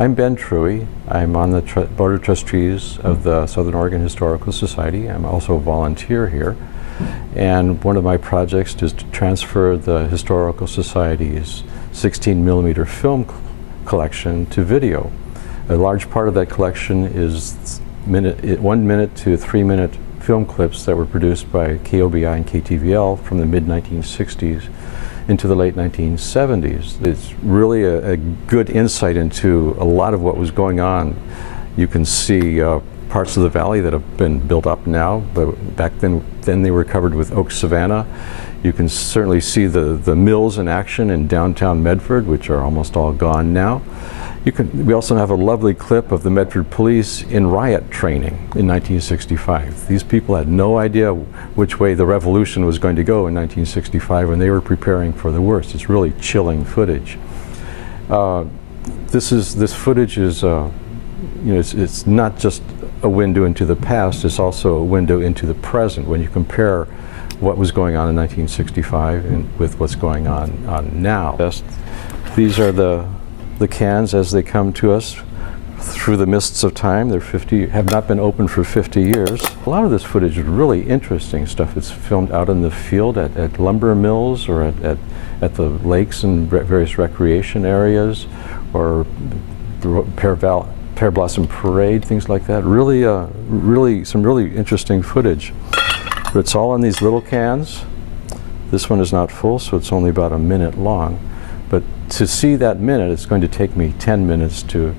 I'm Ben Truey. I'm on the Board of Trustees of the Southern Oregon Historical Society. I'm also a volunteer here. And one of my projects is to transfer the Historical Society's 16mm film collection to video. A large part of that collection is 1 minute to 3 minute film clips that were produced by KOBI and KTVL from the mid-1960s into the late 1970s. It's really a good insight into a lot of what was going on. You can see parts of the valley that have been built up now, but back then they were covered with oak savanna. You can certainly see the mills in action in downtown Medford, which are almost all gone now. We also have a lovely clip of the Medford police in riot training in 1965. These people had no idea which way the revolution was going to go in 1965 when they were preparing for the worst. It's really chilling footage. This footage is, it's not just a window into the past, it's also a window into the present when you compare what was going on in 1965 and with what's going on now. These are the cans as they come to us through the mists of time. Have not been open for 50 years. A lot of this footage is really interesting stuff. It's filmed out in the field at lumber mills or at the lakes and various recreation areas, or Pear Blossom Parade, things like that. Really some really interesting footage. But it's all in these little cans. This one is not full, so it's only about a minute long. But to see that minute, it's going to take me 10 minutes to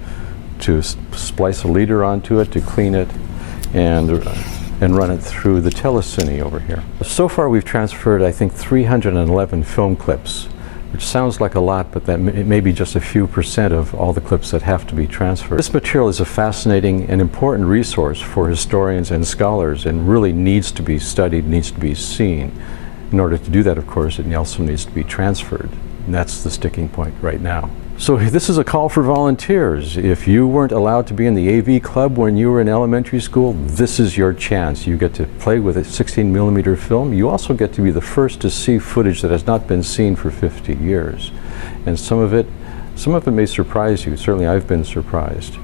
splice a leader onto it, to clean it, and run it through the telecine over here. So far we've transferred, I think, 311 film clips, which sounds like a lot, but that it may be just a few % of all the clips that have to be transferred. This material is a fascinating and important resource for historians and scholars, and really needs to be studied, needs to be seen. In order to do that, of course, it also needs to be transferred. And that's the sticking point right now. So this is a call for volunteers. If you weren't allowed to be in the AV club when you were in elementary school, this is your chance. You get to play with a 16mm film. You also get to be the first to see footage that has not been seen for 50 years. And some of it may surprise you. Certainly I've been surprised.